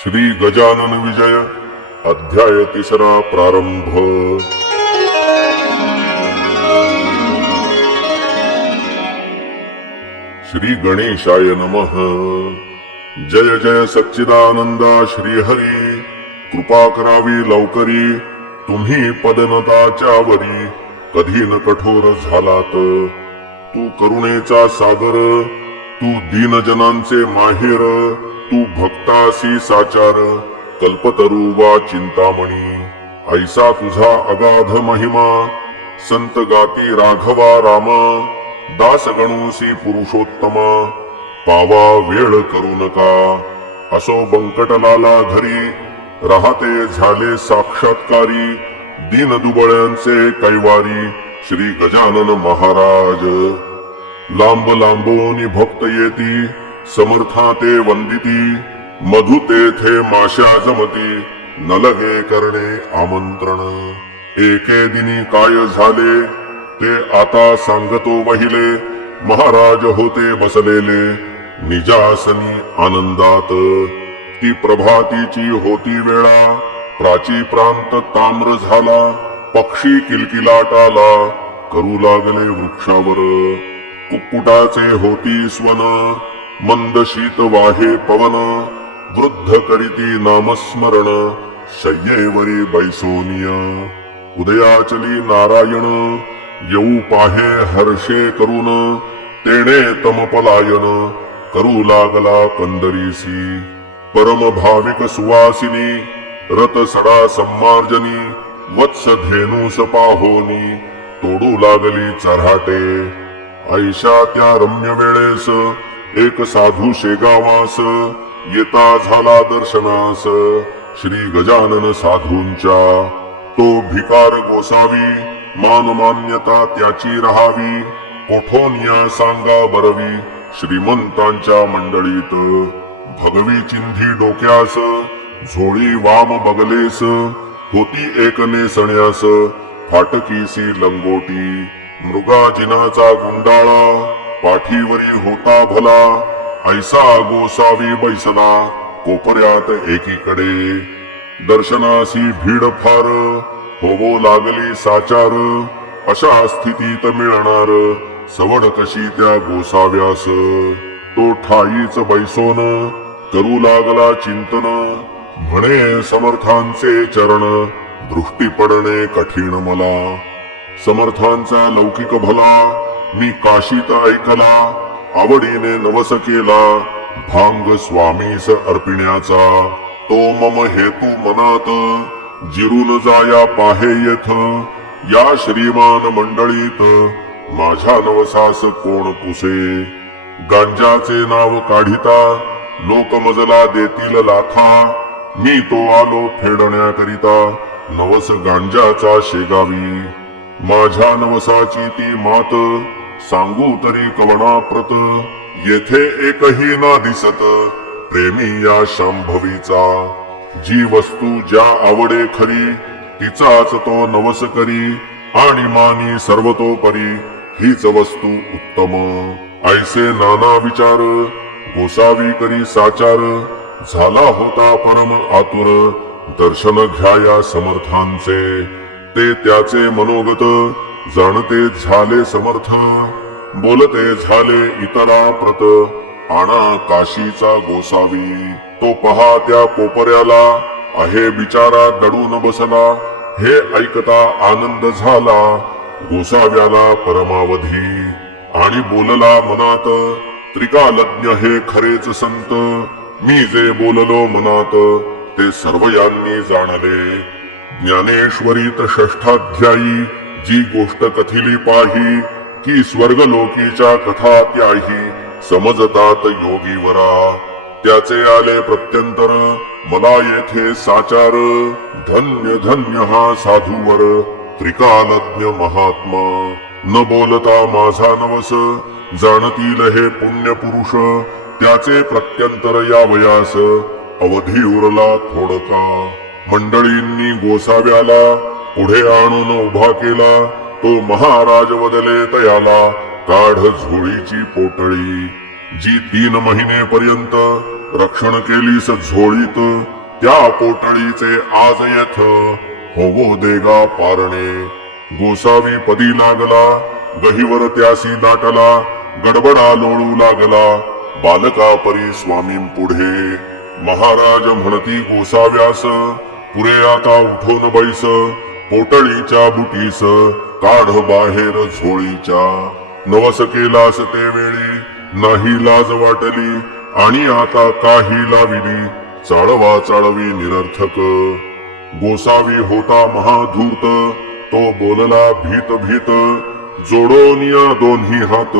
श्री गजानन विजय अध्याय तिसरा प्रारंभ। श्री गणेशाय नमः। जय जय सच्चिदानंदा श्री हरी, कृपा करावी लवकरी तुम्ही पदनताच्या वरी, कधी न कठोर झालात तू करुणेचा सागर, तू दीनजनांचे माहेर, तू भक्तासी साचार, कल्पतरू वा चिंतामणी, ऐसा तुझा अगाध महिमा, संत गाती राघवा रामा, दास गणूसी पुरुषोत्तमा, पावा वेळ करू नका, असो बंकटलाला घरी, राहते झाले साक्षात्कारी, दीन दुबळ्यांचे कैवारी श्री गजानन महाराज। लांब लांबोनी भक्त येती, समर्था ते वंदिती, मधु तेथे माशा जमती, नलगे करणे आमंत्रण। एके दिनी काय झाले ते आता सांगतो वहिले, महाराज होते बसलेले निजासनी आनंदात, ती प्रभातीची होती वेळा, प्राची प्रांत ताम्र झाला, पक्षी किलकिलाटाला करू लागले वृक्षावर, कुक्कुटाचे होती स्वन, मंद शीत वाहे पवन, वृद्ध करीती नामस्मरण, शय्येवरी बैसोनिया, उदयाचली नारायण, येऊ पाहे हर्षे करून, तेणे तम पलायन करू लागला कंदरीसी, परम भाविक सुवासिनी, रत सडा सम्मार्जनी, वत्स धेनुस पाहोनी तोडू लागली चऱ्हाटे, ऐशा त्या रम्य वेळेस एक साधू शेगावास, येता झाला दर्शनास श्री गजानन साधूंच्या, तो भिकार गोसावी, मानमान्यता त्याची राहावी, कोठोनिया सांगा बरवी श्रीमंतांच्या मंडळीत, भगवी चिंधी डोक्यास, झोळी वाम बगलेस, होती एक नेसण्यास, फाटकीसी लंगोटी, मृगाजिनाचा गुंडाळा, पाठीवरी होता भला, ऐसा गोसावी बैसला कोपऱ्यात एकीकडे, दर्शनासी भीड फार, होवो लागली साचार, अशा स्थितीत मिळणार सवड कशी त्या गोसाव्यास, तो ठाईच बैसोन करू लागला चिंतन, म्हणे समर्थांचे चरण दृष्टी पडणे कठीण मला, समर्थांचा लौकिक भला मी काशीत ऐकला, आवडीने नवस केला भांग स्वामीस अर्पिण्याचा, तो मम हेतू मनात जिरून जाया पाहे येथ, या श्रीमान मंडळीत माझ्या नवसास कोण पुसे, गांजाचे नाव काढिता लोक मजला देतील लाथा, मी तो आलो फेडण्याकरिता नवस गांजाचा शेगावी, माझ्या नवसाची ती मात सांगू तरी कवना प्रत, येथे एकही ना दिसत प्रेमी या शांभवीचा, जी वस्तू ज्या आवडे खरी तिचाच तो नवस करी, आणि मानी सर्वतोपरी हीच वस्तू उत्तम, ऐसे नाना विचार गोसावी करी साचार, झाला होता परम आतुर दर्शन घ्याया समर्थांचे, ते त्याचे मनोगत जाणते झाले समर्थ, बोलते झाले इतरा प्रत, आणा काशीचा गोसावी, तो पहा त्या कोपऱ्याला आहे बिचारा दडून बसला, हे ऐकता आनंद झाला गोसाव्याला परमावधी, आणि बोलला मनात त्रिकालज्ञ हे खरेच संत, मी जे बोललो मनात ते सर्व यांनी जाणले, ज्ञानेश्वरीत षष्ठाध्यायी जी गोष्ट कथिली पाही, की स्वर्गलोकीच्या कथा त्याही समजतात योगीवरा, त्याचे आले प्रत्यंतर मला येथे साचार, धन्य धन्य हा साधूवर त्रिकालज्ञ महात्मा, न बोलता माझा नवस जाणतील हे पुण्य पुरुष, त्याचे प्रत्यंतर या वयास अवधी उरला थोडका, मंडळींनी गोसाव्याला पुढे आणून उभा केला, तो महाराज वदले तयाला, काढ झोळीची पोटळी, जी 3 महिने पर्यंत रक्षण केलीस झोळीत, त्या पोटळीचे आज येथ होवो देगा पारणे. गोसावी पदी लागला, गहीवर त्यासी दाटला, गडबडा लोळू लागला, बालका परी स्वामीं पुढे. महाराज म्हणती गोसाव्यास, पुरे आता उठून बैस, पोटळीच्या बुटीस काढ बाहेर झोळीच्या. नवस केलास ते वेळी नाही लाज वाटली, आणि आता काही लाविली चाळवा चाळवी निरर्थक. गोसावी होता महाधूर्त, तो बोलला भीत भीत, जोडोनिया दोन्ही हात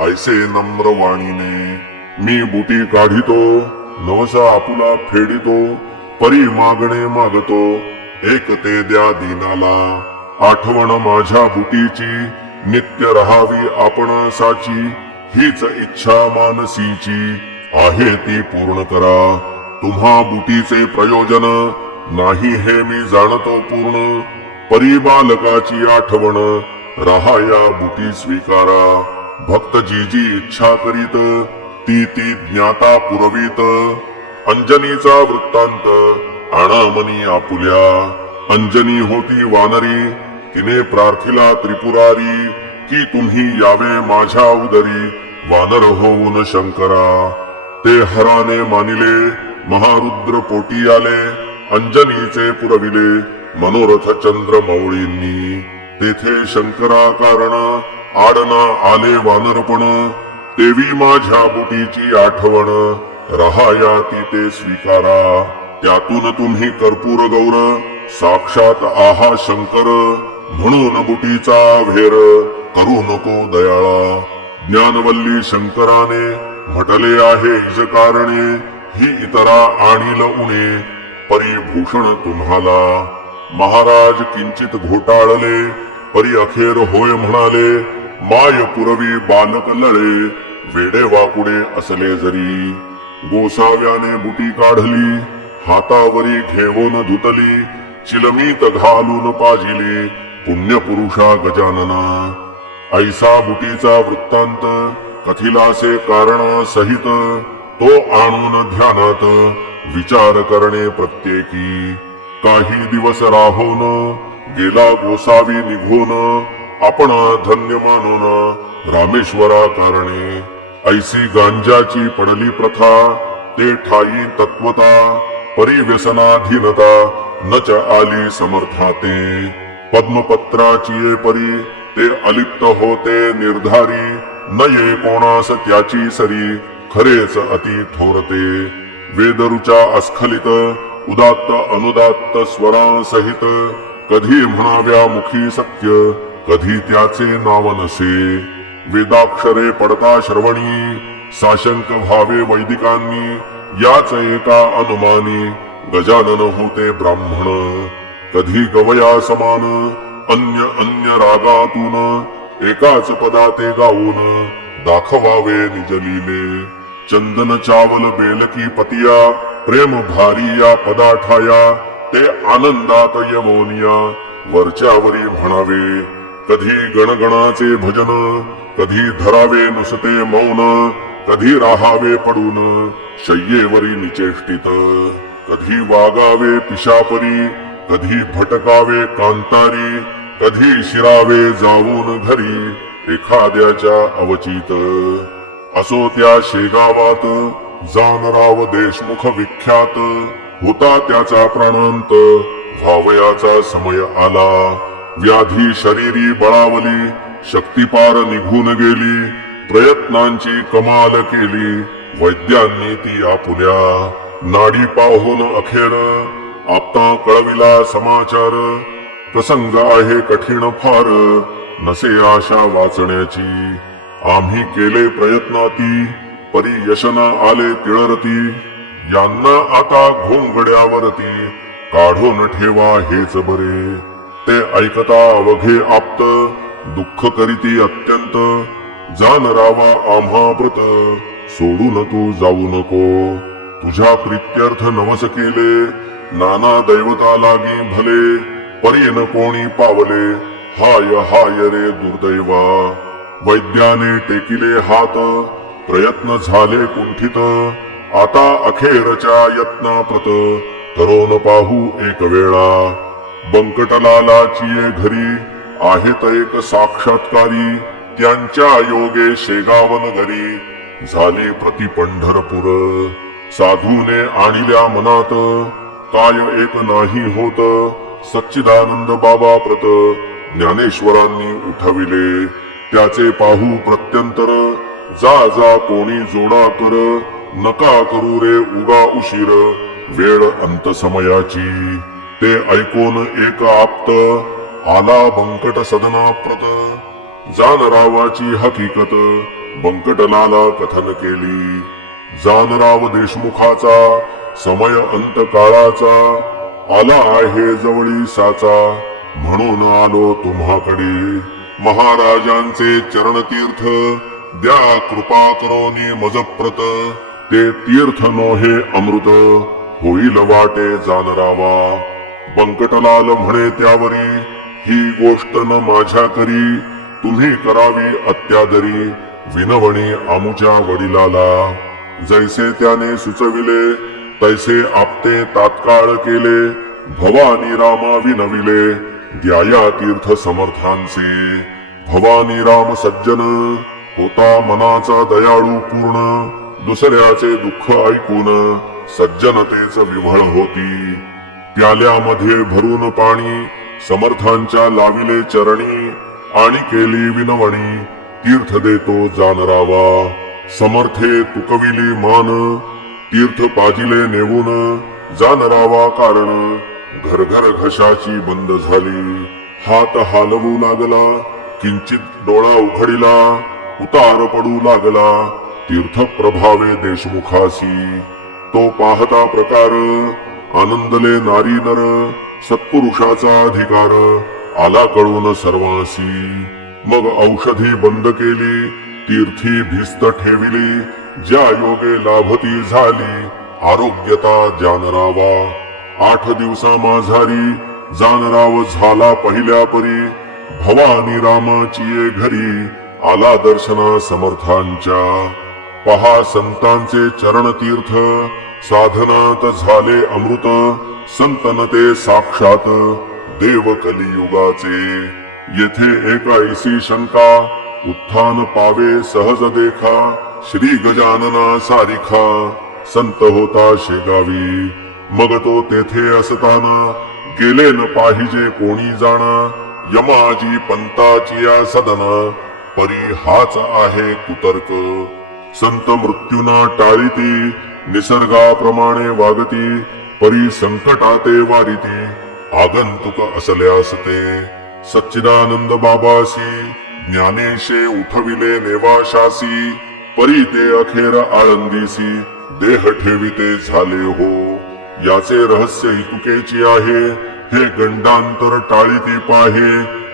ऐसे नम्र वाणीने. मी बुटी काढितो, नवस आपुला फेडितो, परी मागणे मागतो, एक ते द्या दीनाला. आठवण माझ्या बुटीची नित्य रहावी आपणासाची, हीच इच्छा मानसीची आहे ती पूर्ण करा. तुम्हा बुटीचे प्रयोजन नाही हे मी जाणतो पूर्ण, परी बालकाची आठवण रहाया बुटी स्वीकारा. भक्त जी जी इच्छा करीत, ती ती ज्ञाता पुरवीत. अंजनीचा वृत्तांत अनामनी आपुल्या. अंजनी होती वानरी, तिने प्रार्थिला त्रिपुरारी, की तुम्ही यावे माझ्या उदरी, वानर होऊन शंकरा. ते हराने मानिले, महारुद्र पोटी आले, अंजनीचे पुरविले मनोरथ चंद्र मौळींनी. तेथे शंकरा कारण आडना आले वानरपण, देवी माझ्या बुटीची आठवण रहाया ती ते स्वीकारा. त्यातून तुम्ही कर्पूर गौर साक्षात आहा शंकर, म्हणून बुटीचा भेर करू नको दयाळा. ज्ञानवल्ली शंकराने म्हटले आहे इज कारणे, ही इतरा आणील उणे परिभूषण तुम्हाला. महाराज किंचित घोटाळले, परी अखेर होय म्हणाले, माय पुरवी बालक लळे, वेडे वाकुडे असले जरी. गोसाव्याने बुटी काढली, हातावरी घेऊन धुतली, चिलमीत घालून पाजिली पुण्यपुरुषा गजानना. ऐसा बुटीचा वृत्तांत कथिलासे कारण सहित, तो आणून ध्यानात विचार करणे प्रत्येकी. काही दिवस राहून गेला गोसावी निघून, आपण धन्य मानून रामेश्वरा कारणे. ऐसी गांजाची पडली प्रथा, ते ठाई तत्वता, परिव्यसनाधीनता नच आली समर्थाते. पद्मपत्राची परी ते अलिप्त होते निर्धारी, नये कोणास त्याची सरी खरेच अति थोरते. वेदरुचा अस्खलित उदात्त अनुदात्त स्वरांसहित, कधी म्हणाव्या मुखी सत्य, कधी त्याचे नाव नसे. वेदाक्षरे पडता श्रवणी, साशंक व्हावे वैदिकांनी, याच एका अनुमानी गजानन होते ब्राह्मण. कधी गवया समान अन्य अन्य रागातून, एकाच पदाते गाऊन दाखवावे निजलीले. चंदन चावल बेलकी पतिया, प्रेम भारी या पदाठाया, ते आनंदात यवोनिया वरच्यावरी म्हणावे. कधी गणगणाचे भजन, कधी धरावे नुसते मौन, कधी राहावे पडून शय्येवरी निचेष्टित. कधी वागावे पिशापरी, कधी भटकावे कांतारी, कधी शिरावे जाऊन घरी एखाद्याच्या अवचित. असो त्या शेगावात जानराव देशमुख विख्यात, होता त्याचा प्राणांत व्हावयाचा समय आला. व्याधी शरीरी बळावली, शक्तिपार निघून गेली, प्रयत्नांची कमाल केली वैद्यांनी ती आपुल्या. नाडी पाहून अखेर आपता कळविला समाचार, प्रसंग आहे कठीण फार, नसे आशा वाचण्याची. आम्ही केले प्रयत्नाती, परी यशना आले तिळरती. यांना आता घोंगड्यावरती काढून ठेवा हेच बरे. ते ऐकता अवघे आप्त, दुःख करीती अत्यंत. जान रावा आम्हा व्रत, सोडून तू जाऊ नको. तुझ्या प्रित्यर्थ नवस केले, नाना दैवता लागी भले. परीन कोणी पावले, हाय हाय रे दुर्दैवा. वैद्याने टेकिले हात, प्रयत्न झाले कुंठित. आता अखेरच्या यत्नाप्रत करोन पाहू एक वेळा. बंकटलालाची ये घरी आहेत एक साक्षात्कारी. त्यांच्या योगे शेगावन घरी झाले प्रति पंढरपूर. साधूने आणिल्या मनात काय एक नाही होत. सच्चिदानंद बाबा प्रत ज्ञानेश्वरांनी उठविले. त्याचे पाहू प्रत्यंतर जा जा कोणी जोडा कर. नका करू रे उगा उशीर वेळ अंत समयाची. ते ऐकून एक आप्त आला बंकट सदनाप्रत. जानरावाची हकीकत बंकटलाला कथन केली. जानराव देशमुखाचा समय अंत काळाचा आला आहे जवळी साचा. म्हणून आलो तुम्हाकडे महाराजांचे चरणतीर्थ द्या कृपा करोनी मजप्रत. ते तीर्थ नोहे अमृत होईल वाटे जानरावा. बंकटलाल म्हणे त्यावरी ही गोष्ट न माझ्या करी. तुम्ही करावी अत्यादरी विनवणी आमुच्या वडिलाला. जैसे त्याने सुचविले तैसे आपते तात्काळ केले. भवानी रामा विनविले द्याया तीर्थ समर्थांचे. भवानी राम सज्जन होता मनाचा दयाळू पूर्ण. दुसऱ्याचे दुःख ऐकून सज्जनतेच विव्हळ होती. प्याल्यामध्ये भरून पाणी समर्थांच्या लाविले चरणी. आणि केली विनवणी तीर्थ देतो जानरावा. समर्थे तुकविली मान तीर्थ पाजिले नेवून. जानरावा कारण घर घर घशाची बंद झाली. हात हालवू लागला किंचित डोळा उघडिला. उतार पडू लागला तीर्थ प्रभावे देशमुखासी. तो पाहता प्रकार आनंदले नारी नर. सत्पुरुषाचा अधिकार आला कळून सर्वांसी. मग औषधी बंद केली तीर्थी भिस्त ठेविली. ज्या योगे लाभती झाली आरोग्यता जानरावा. 8 दिवसा माझारी जानराव झाला पहिल्या परी. भवानी रामाची ये घरी आला दर्शना समर्थांच्या. पहा संतांचे चरण तीर्थ साधनात झाले अमृत. संतनते साक्षात देव कलियुगाचे. येथे एकाईसी शंका उत्थान पावे सहज देखा. श्री गजानना सारिखा संत होता शेगावी. मग तो तेथे असताना गेले न पाहिजे कोणी जाणा. यमाजी पंताची या सदना परी हाच आहे कुतर्क. संत मृत्यूना टाळीती निसर्गाप्रमाणे वागती. परी संकटाते वारिती आगंतुक असल्यास ते. सच्चिदानंद बाबासी ज्ञानेशे उठविले नेवाशासी. परी ते अखेर आळंदीसी देह ठेविते झाले हो. याचे रहस्य हितुकेची आहे हे गंडांतर टाळीती पाहे.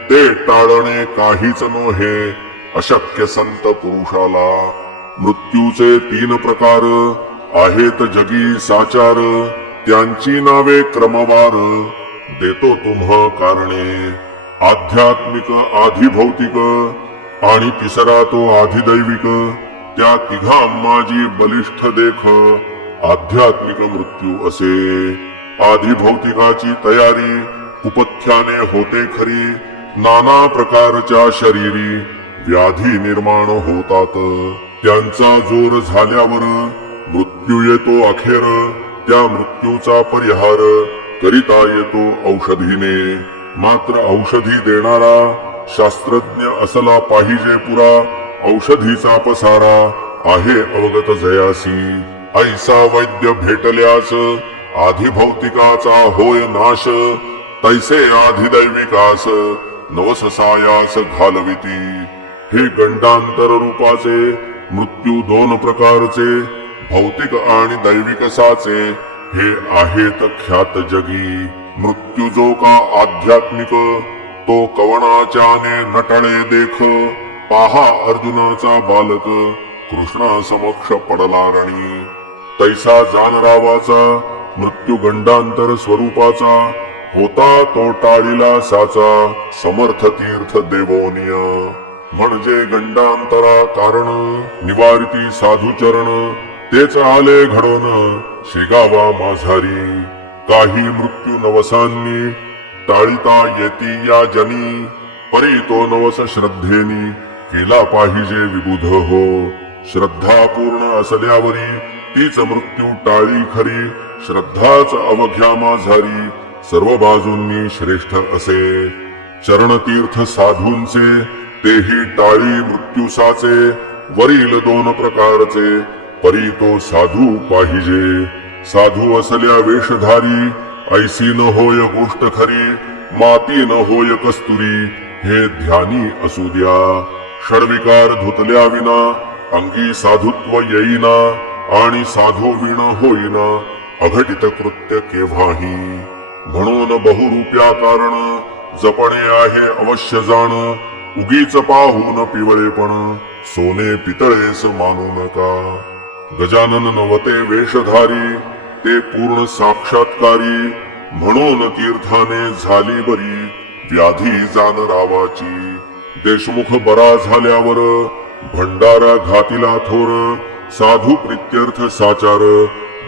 ते टाळणे काहीच नोहे अशक्य संत पुरुषाला. मृत्यूचे 3 प्रकार आहेत जगी साचार. त्यांची नावे क्रमवार देतो तुम्हा कारणे. आध्यात्मिक आधिभौतिक आणि तिसरा तो आधिदैविक. त्या तिघा माझी बलिष्ठ देख आध्यात्मिक मृत्यू असे. आधिभौतिकाची तयारी कुपथ्याने होते खरी. नाना प्रकारच्या शरीरी व्याधी निर्माण होतात. त्यांचा जोर झाल्यावर मृत्यू येतो अखेर. त्या मृत्यूचा परिहार करिता येतो औषधीने. मात्र औषधी देणारा शास्त्रज्ञ असला पाहिजे पुरा. औषधीचा पसारा आहे अवगत जयासी. ऐसा वैद्य भेटल्यास आधिभौतिकाचा होय नाश. तैसे आधिदैविकास नवससायास घालविती. हे गंडांतर रूपाचे मृत्यू 2 प्रकारचे. भौतिक आणि दैविकसाचे हे आहेत ख्यात जगी. मृत्यू जो का आध्यात्मिक तो कवनाच्याने नटळे देख. पाहा अर्जुनाचा बालक कृष्णा समक्ष पडला रणी. तैसा जानरावाचा मृत्यू गंडांतर स्वरूपाचा होता तो टाळीला साचा. समर्थ तीर्थ देवोनिय म्हणजे गंडांतरा कारण निवारिती साधू चरण. तेच आले घडोन शेगावा माझारी. काही मृत्यू नवसांनी टाळिता येती या जनी. परी तो नवस श्रद्धेनी केला पाहिजे विबुध हो. श्रद्धा पूर्ण असल्यावरी तीच मृत्यू टाळी खरी. श्रद्धाच अवघ्या माझारी सर्व बाजूंनी श्रेष्ठ असे. चरणतीर्थ साधूंचे तेही टाळी मृत्यू साचे. वरील दोन प्रकारचे परी तो साधू पाहिजे. साधू असल्या वेशधारी ऐसी न होय गोष्ट खरी. माती न होय कस्तुरी हे ध्यानी असू द्या. षडविकार धुतल्या विना अंगी साधुत्व येईना. आणि साधू विण होईना अघटित कृत्य केव्हाही. म्हणून बहुरूप्या कारण जपणे आहे अवश्य जाण. उगीच पाहून पिवळेपण सोने पितळेस मानू नका. गजानन नवते वेशधारी ते पूर्ण साक्षात्कारी. म्हणून तीर्थाने झाली बरी व्याधी जानरावाची. देशमुख बरा झाल्यावर भंडारा घातिला थोर. साधू प्रित्यर्थ साचार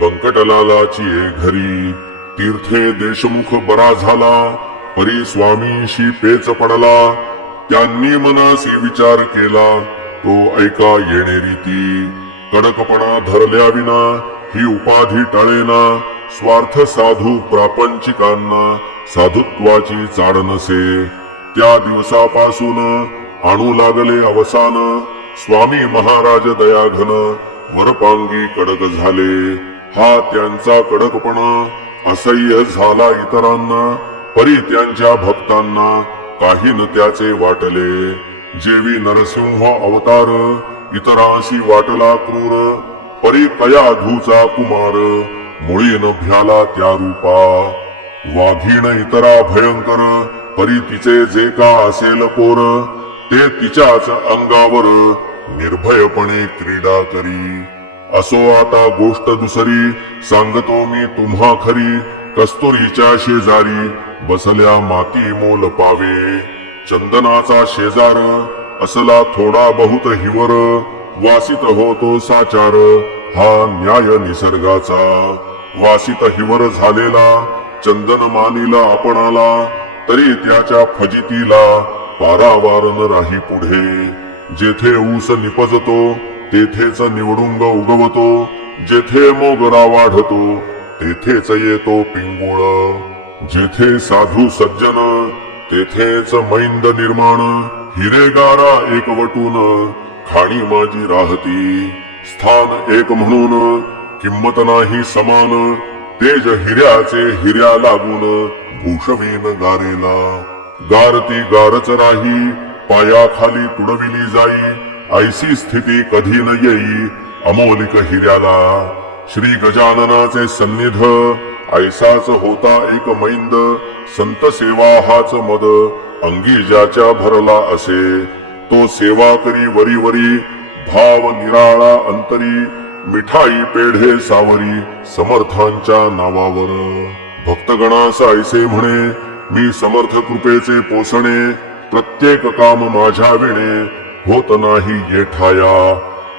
बंकटलालाची घरी. तीर्थे देशमुख बरा झाला परी स्वामींशी पेच पडला. त्यांनी मनासी विचार केला तो ऐका येणे रीती. कडकपणा धरल्या विना ही उपाधी टळेना. स्वार्थ साधू प्रापंचिकांना साधुत्वाची चाड नसे. त्या दिवसापासून आणू लागले अवसान. स्वामी महाराज दयाघन वरपांगी कडक झाले. हा त्यांचा कडकपणा असह्य झाला इतरांना. परी त्यांच्या भक्तांना काही न त्याचे वाटले. जेवी नरसिंह अवतार इतरांशी वाटला क्रूर. परी कयाधूचा कुमार मुळी न भ्याला त्या रूपा. वाघीण इतरा भयंकर परी तिचे जे का असेल पोर. ते तिच्याच अंगावर निर्भयपणे क्रीडा करी. असो आता गोष्ट दुसरी सांगतो मी तुम्हा खरी. कस्तुरीच्या शेजारी बसल्या माती मोल पावे. चंदनाचा शेजार असला थोडा बहुत हिवर. वासित होतो साचार हा न्याय निसर्गाचा. वासित हिवर झालेला चंदन मानिला आपणाला. तरी त्याच्या फजितीला पारावार न राही पुढे. जेथे ऊस निपजतो तेथेच निवडुंग उगवतो. जेथे मोगरा वाढतो तेथेच येतो पिंगुळ. जेथे साधू सज्जन तेथेच मैंद निर्माण. हिरेगारा एकवटून खाणी माझी राहती. स्थान एक म्हणून किंमत नाही समान. तेज हिऱ्याचे हिऱ्या लागून भूषवीन गारेला. गारती गारच राही पायाखाली तुडविली जाई. ऐसी स्थिती कधी न येई अमोलिक हिऱ्याला. श्री गजाननाचे सन्निध ऐसाच होता एक मैंद. संत सेवा हाच मद अंगी ज्याच्या भरला असे. तो सेवा करी वरी वरी भाव निराळा अंतरी. मिठाई पेढे सावरी समर्थांच्या नावावर. भक्तगणास ऐसे म्हणे मी समर्थ कृपेचे पोसणे. प्रत्येक काम माझ्या विणे होत नाही येठाया.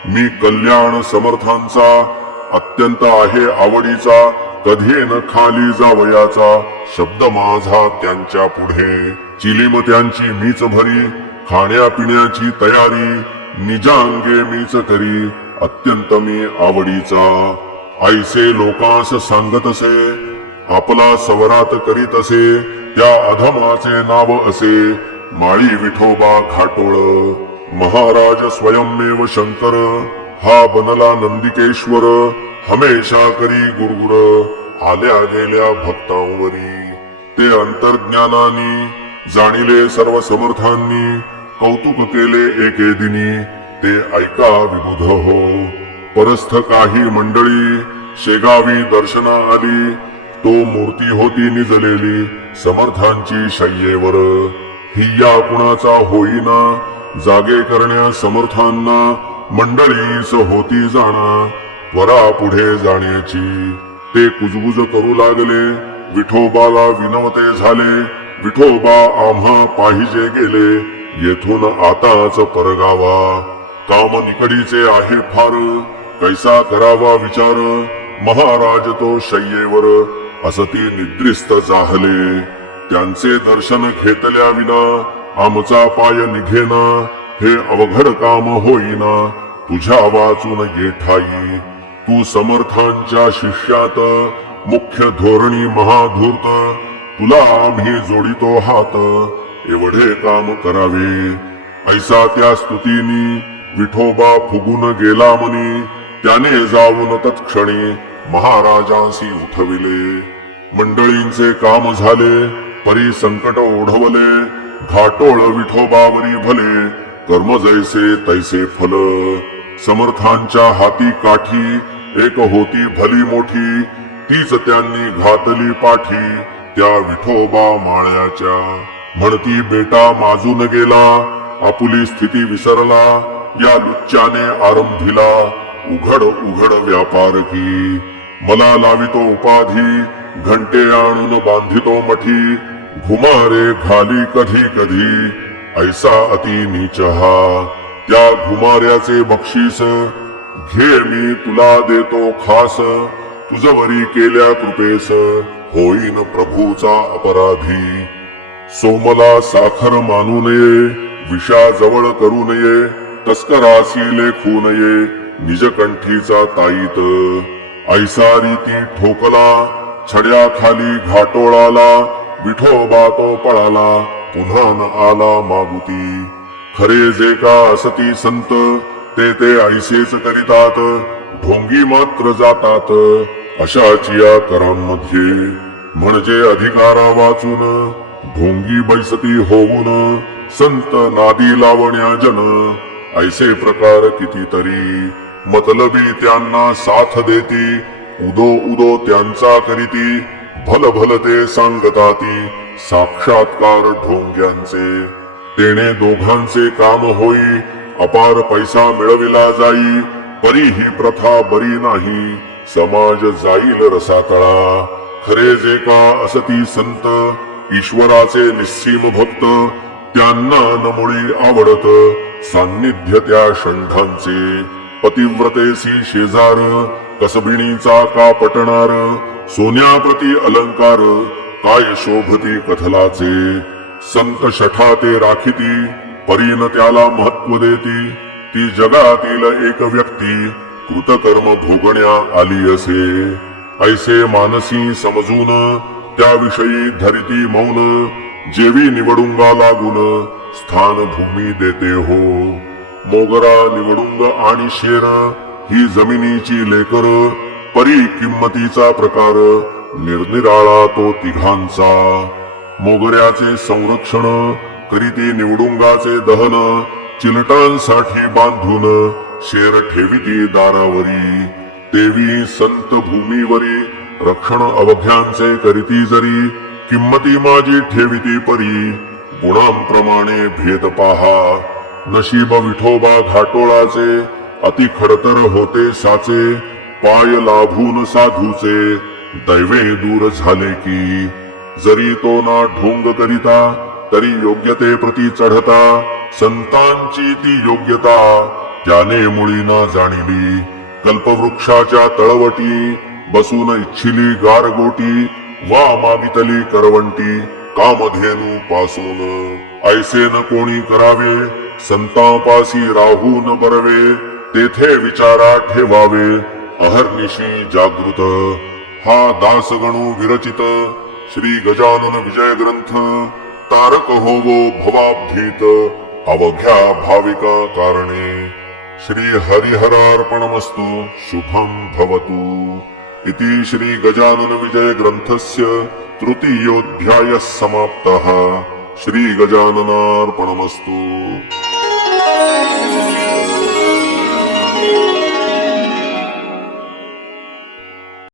मी कल्याण समर्थांचा अत्यंत आहे आवडीचा. कधी न खाली जावयाचा शब्द माझा त्यांच्या पुढे. चिलीम त्यांची मीच भरी खाण्यापिण्याची तयारी. निजांगे मीच करी अत्यंत मी आवडीचा. ऐसे लोकांस सांगत असे आपला सवरात करीत असे. त्या अधमाचे नाव असे माळी विठोबा घाटोळ. महाराज स्वयंमेव शंकर हा बनला नंदिकेश्वर. हमेशा करी गुरगुर आल्या गेल्या भक्तांवरी. ते अंतर्ज्ञानानी जाणिले सर्व समर्थांनी. कौतुक केले एके दिनी ते ऐका विबुध हो. परस्थ काही मंडळी शेगावी दर्शना आली. तो मूर्ती होती निजलेली समर्थांची शय्येवर. हिया कुणाचा होईना जागे करण्या समर्थांना. मंडळीस होती जाणा वरा पुढे जाण्याची. ते कुजबुज करू लागले विठोबाला विनवते झाले. विठोबा आम्हा पाहिजे गेले येथून आताच परगावा. काम निकडीचे आहे फार कैसा करावा विचार, महाराज तो शय्येवर असती निद्रिस्त जाहले. त्यांचे दर्शन घेतल्या विना आमचा पाय निघेना, हे अवघड काम होईना तुझ्या वाचून ये ठाई. तू समर्थांच्या शिष्यात मुख्य धोरणी महाधूर्त, तुला आम्ही जोडितो हात एवढे काम करावे. ऐसा त्या स्तुतीनी विठोबा फुगून गेला मनी, त्याने जाऊन तत्क्षणी महाराजांसी उठविले. मंडळींचे काम झाले परी संकट ओढवले, घाटोळ विठोबावरी भले कर्म जैसे तैसे फल. समर्थांच्या हाती काठी एक होती भली मोठी, तीच त्यांनी घातली पाठी त्या विठोबा माळ्याच्या. म्हणती बेटा माजून गेला, आपुली स्थिती विसरला, या लुच्च्याने आरंभिला उघड उघड व्यापार की. मला लावितो उपाधी, घंटे आणून बांधितो मठी, घुमारे घाली कधी कधी ऐसा अति नीच हा. त्या घुमाऱ्याचे बक्षीस घे मी तुला देतो खास, तुझवरी केल्या कृपेस होईन प्रभूचा अपराधी. सोमला साखर मानू नये, विषा जवळ करू नये, तस्करासी लेखू नये निजकंठीचा ताईत. ऐसा रीती ठोकला छड्या खाली घाटोळाला, विठोबा तो पळाला पुन्हा न आला मागुती. खरे जे का असती संत ते ते ऐसेच करीतात, ढोंगी मात्र जातात अशाची या करांमध्ये. म्हणजे अधिकारा वाचून ढोंगी बैसती होऊन, संत नादी लावण्या जन ऐसे प्रकार कितीतरी. मतलबी त्यांना साथ देती, उदो उदो त्यांचा करीती, भल भल ते सांगताती साक्षात्कार ढोंग्यांचे. तेने दोघांचे काम होई, अपार पैसा मिळविला जाई, परी ही प्रथा बरी नाही, समाज जाईल रसातळा. खरे जे का असती संत ईश्वराचे निस्सीम भक्त, त्यांना नमुळी आवडत सान्निध्य त्या षंढांचे. पतिव्रतेसी शेजार, कसबिणीचा का पटणार, सोन्याप्रती अलंकार काय शोभती कथलाचे. संत शठा ते राखिती, परीन त्याला महत्व देती, ती जगातील एक व्यक्ती कृतकर्म भोगण्या आली असे. ऐसे मानसी समजून त्याविषयी धरिती मौन, जेवी निवडुंगा लागून स्थान भूमी देते हो. मोगरा निवडुंग आणि शेर ही जमिनीची लेकर, परी किंमतीचा प्रकार निरनिराळा तो तिघांचा. मोगऱ्याचे संरक्षण करीती निवडुंगाचे दहन, चिलटांसाठी बांधून शेर ठेविती दारावरी. देवी संत भूमीवरी रक्षण अवघ्यांचे करीती जरी, किंमती माझी ठेविती परी गुणांप्रमाणे भेद पाहा. नशीब विठोबा घाटोळाचे अति खडतर होते साचे, पाय लाभून साधूचे दैवे दूर झाले की. जरी तो ना ढोंग करिता तरी योग्यते प्रती चढता, संतांची ती योग्यता त्याने मुळी ना जाणिली. कल्पवृक्षाच्या तळवटी बसून इच्छिली गारगोटी, वा मागितली करवंटी कामधेनू पासून. ऐसे न कोणी करावे संतापासी राहून बरवे, तेथे विचारा ठेवावे अहर्निशी जागृत. हा दासगणू विरचित श्री गजानन विजय ग्रंथ, तारक होवो भवाब्धीत अवघ्या भाविका कारणे. श्री हरिहरार्पणमस्तु. शुभं भवतु. इति श्री गजानन विजय ग्रंथस्य तृतीयोऽध्यायः समाप्तः. श्री गजाननार्पणमस्तु.